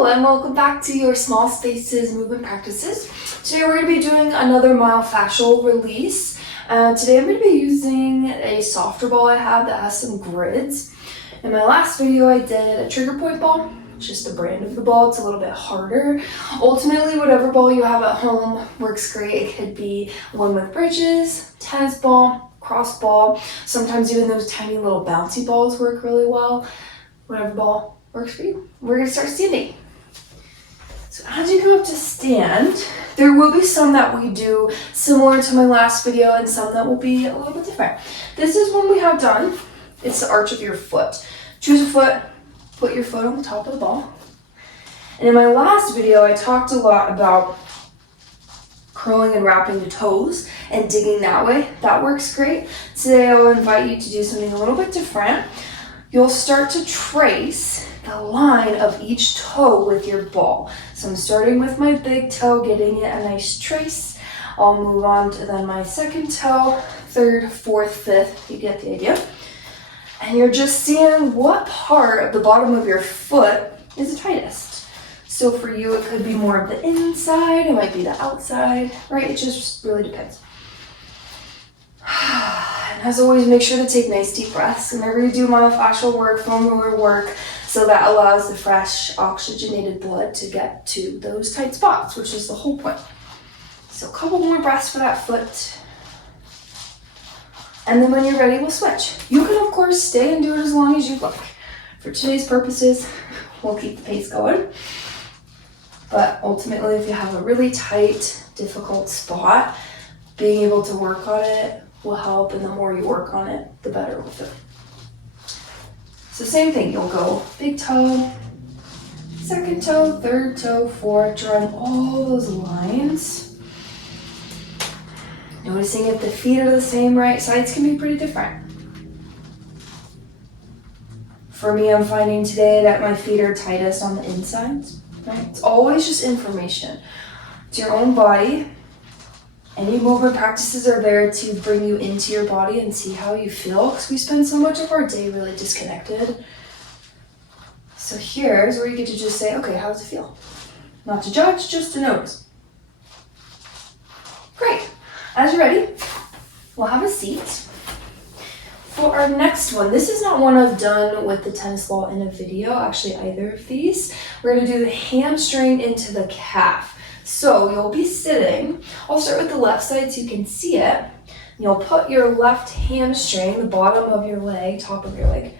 Hello and welcome back to your Small Spaces movement practices. Today we're going to be doing another myofascial release. Today I'm going to be using a softer ball I have that has some grids. In my last video I did a trigger point ball, just the brand of the ball. It's a little bit harder. Ultimately, whatever ball you have at home works great. It could be one with bridges, tennis ball, cross ball. Sometimes even those tiny little bouncy balls work really well. Whatever ball works for you. We're going to start standing. So as you come up to stand, there will be some that we do similar to my last video and some that will be a little bit different. This is one we have done. It's the arch of your foot. Choose a foot, put your foot on the top of the ball. And in my last video, I talked a lot about curling and wrapping the toes and digging that way. That works great. Today I will invite you to do something a little bit different. You'll start to trace the line of each toe with your ball. So I'm starting with my big toe, getting it a nice trace. I'll move on to then my second toe, third, fourth, fifth, you get the idea. And you're just seeing what part of the bottom of your foot is the tightest. So for you, it could be more of the inside, it might be the outside, right? It just really depends. And as always, make sure to take nice deep breaths whenever you do myofascial work, foam roller work, so that allows the fresh oxygenated blood to get to those tight spots, which is the whole point. So a couple more breaths for that foot. And then when you're ready, we'll switch. You can, of course, stay and do it as long as you'd like. For today's purposes, we'll keep the pace going. But ultimately, if you have a really tight, difficult spot, being able to work on it will help, and the more you work on it, the better it will feel. So same thing, you'll go big toe, second toe, third toe, fourth, drawing all those lines. Noticing if the feet are the same, right? Sides can be pretty different. For me, I'm finding today that my feet are tightest on the insides, right? It's always just information. It's your own body. Any movement practices are there to bring you into your body and see how you feel, because we spend so much of our day really disconnected. So here's where you get to just say, okay, how does it feel? Not to judge, just to notice. Great. As you're ready, we'll have a seat. For our next one, this is not one I've done with the tennis ball in a video, actually either of these. We're going to do the hamstring into the calf. So you'll be sitting. I'll start with the left side so you can see it. You'll put your left hamstring, the bottom of your leg, top of your leg,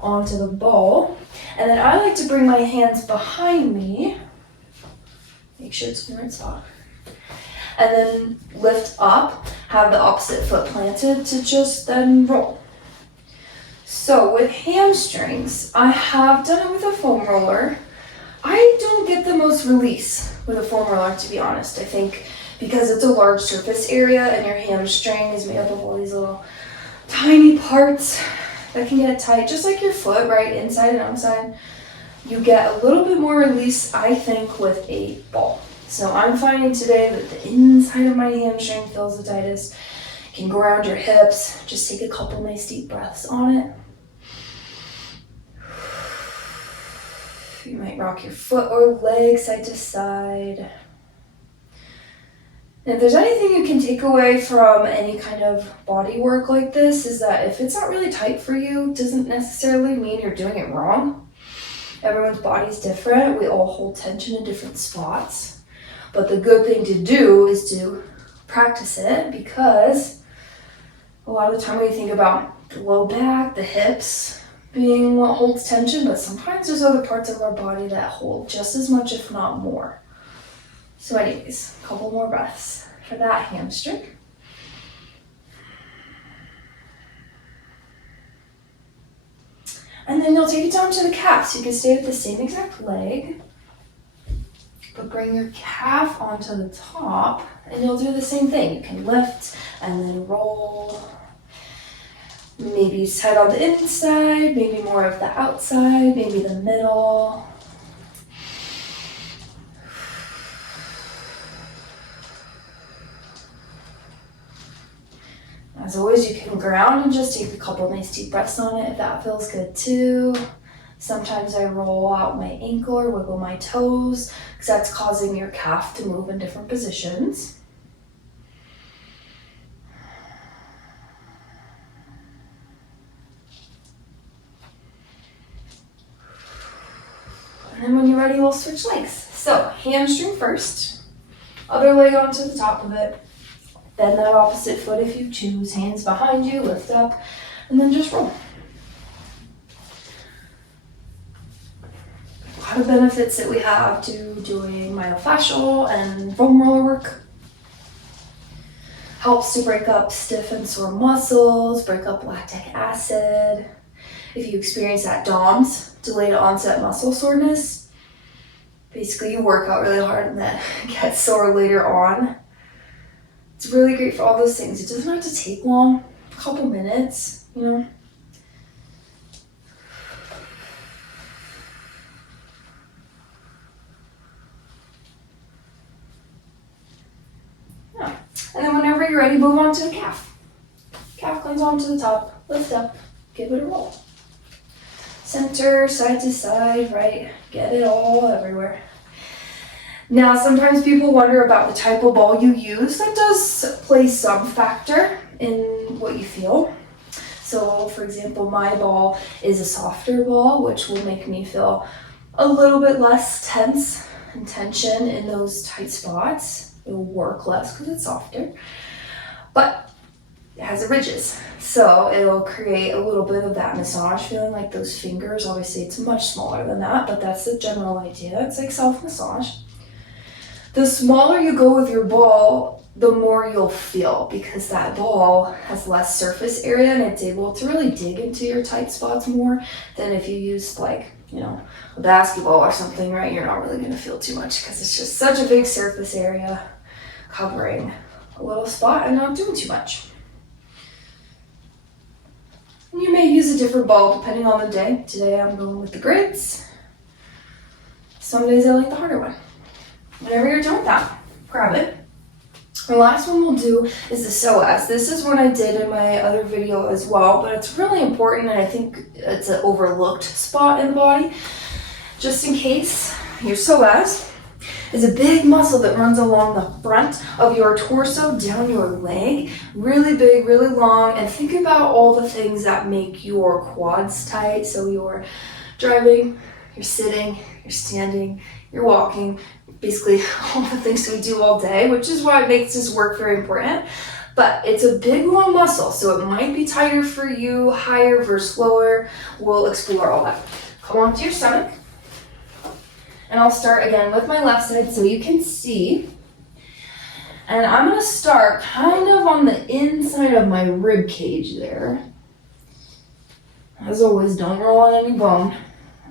onto the ball. And then I like to bring my hands behind me. Make sure it's in the right spot. And then lift up, have the opposite foot planted to just then roll. So with hamstrings, I have done it with a foam roller. I don't get the most release with a foam roller, to be honest. I think because it's a large surface area and your hamstring is made up of all these little tiny parts that can get tight, just like your foot, right? Inside and outside. You get a little bit more release, I think, with a ball. So I'm finding today that the inside of my hamstring feels the tightest. You can go around your hips. Just take a couple nice deep breaths on it. You might rock your foot or leg side to side. And if there's anything you can take away from any kind of body work like this, is that if it's not really tight for you, doesn't necessarily mean you're doing it wrong. Everyone's body's different. We all hold tension in different spots. But the good thing to do is to practice it, because a lot of the time when you think about the low back, the hips being what holds tension, but sometimes there's other parts of our body that hold just as much, if not more. So anyways, a couple more breaths for that hamstring. And then you'll take it down to the calf. So you can stay with the same exact leg, but bring your calf onto the top, and you'll do the same thing. You can lift and then roll. Maybe side on the inside, maybe more of the outside, maybe the middle. As always, you can ground and just take a couple nice deep breaths on it if that feels good too. Sometimes I roll out my ankle or wiggle my toes because that's causing your calf to move in different positions. And then when you're ready, we'll switch legs. So hamstring first, other leg onto the top of it. Bend that opposite foot if you choose. Hands behind you, lift up, and then just roll. A lot of benefits that we have to doing myofascial and foam roller work. Helps to break up stiff and sore muscles, break up lactic acid. If you experience that DOMS, delayed onset muscle soreness, basically you work out really hard and then get sore later on. It's really great for all those things. It doesn't have to take long, a couple minutes, you know. Yeah. And then whenever you're ready, move on to the calf. Calf comes onto the top, lift up, give it a roll. Center, side to side, right? Get it all everywhere. Now, sometimes people wonder about the type of ball you use. That does play some factor in what you feel. So, for example, my ball is a softer ball, which will make me feel a little bit less tense and tension in those tight spots. It will work less because it's softer. But it has the ridges, so it'll create a little bit of that massage feeling, like those fingers. Obviously, it's much smaller than that, but that's the general idea. It's like self-massage. The smaller you go with your ball, the more you'll feel, because that ball has less surface area and it's able to really dig into your tight spots more than if you used, like, you know, a basketball or something, right? You're not really going to feel too much because it's just such a big surface area covering a little spot and not doing too much. And you may use a different ball depending on the day. Today I'm going with the grids. Some days I like the harder one. Whenever you're done with that, grab it. The last one we'll do is the psoas. This is one I did in my other video as well, but it's really important and I think it's an overlooked spot in the body. Just in case, your psoas is a big muscle that runs along the front of your torso, down your leg. Really big, really long, and think about all the things that make your quads tight. So you're driving, you're sitting, you're standing, you're walking, basically all the things we do all day, which is why it makes this work very important. But it's a big, long muscle, so it might be tighter for you, higher versus lower. We'll explore all that. Come onto your stomach. And I'll start again with my left side so you can see. And I'm going to start kind of on the inside of my rib cage there. As always, don't roll on any bone.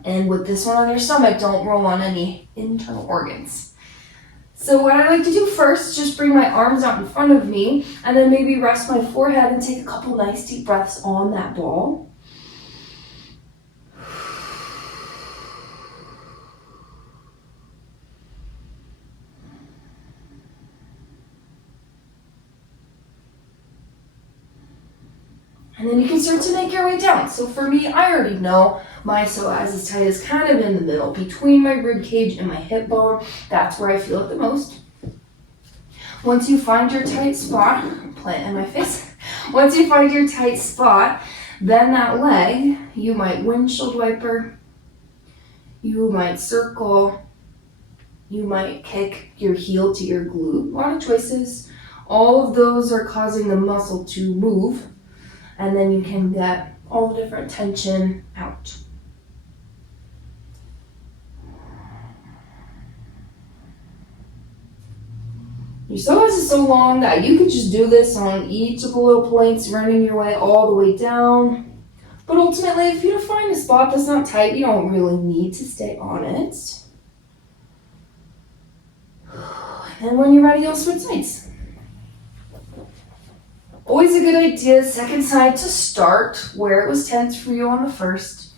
And with this one on your stomach, don't roll on any internal organs. So what I like to do first is just bring my arms out in front of me and then maybe rest my forehead and take a couple nice deep breaths on that ball. And then you can start to make your way down. So for me, I already know my psoas is tight is kind of in the middle between my rib cage and my hip bone. That's where I feel it the most. Once you find your tight spot, plant in my face. Once you find your tight spot, then that leg, you might windshield wiper, you might circle, you might kick your heel to your glute. A lot of choices. All of those are causing the muscle to move. And then you can get all the different tension out. Your psoas is so long that you can just do this on each of the little points, running your way all the way down. But ultimately, if you find a spot that's not tight, you don't really need to stay on it. And when you're ready, you'll switch sides. Always a good idea, second side to start where it was tense for you on the first.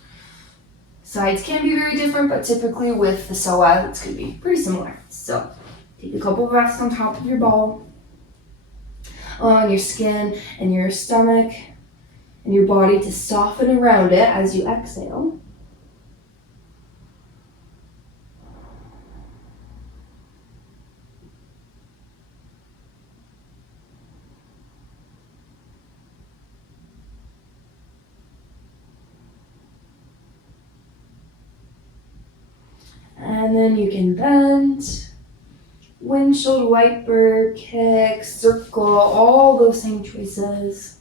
Sides can be very different, but typically with the psoas, it's going to be pretty similar. So take a couple breaths on top of your ball, on your skin and your stomach and your body to soften around it as you exhale. And then you can bend, windshield wiper, kick, circle, all those same choices.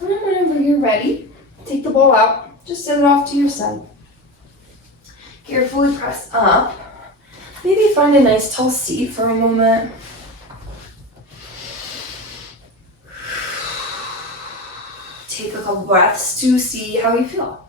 And then whenever you're ready, take the ball out, just set it off to your side. Carefully press up. Maybe find a nice tall seat for a moment. Take a couple breaths to see how you feel.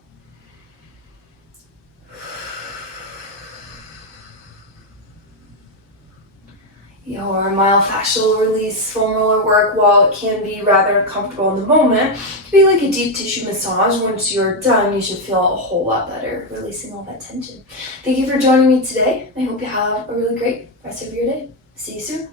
Your myofascial release foam roller work, while it can be rather uncomfortable in the moment, can be like a deep tissue massage. Once you're done, you should feel a whole lot better, releasing all that tension. Thank you for joining me today. I hope you have a really great rest of your day. See you soon.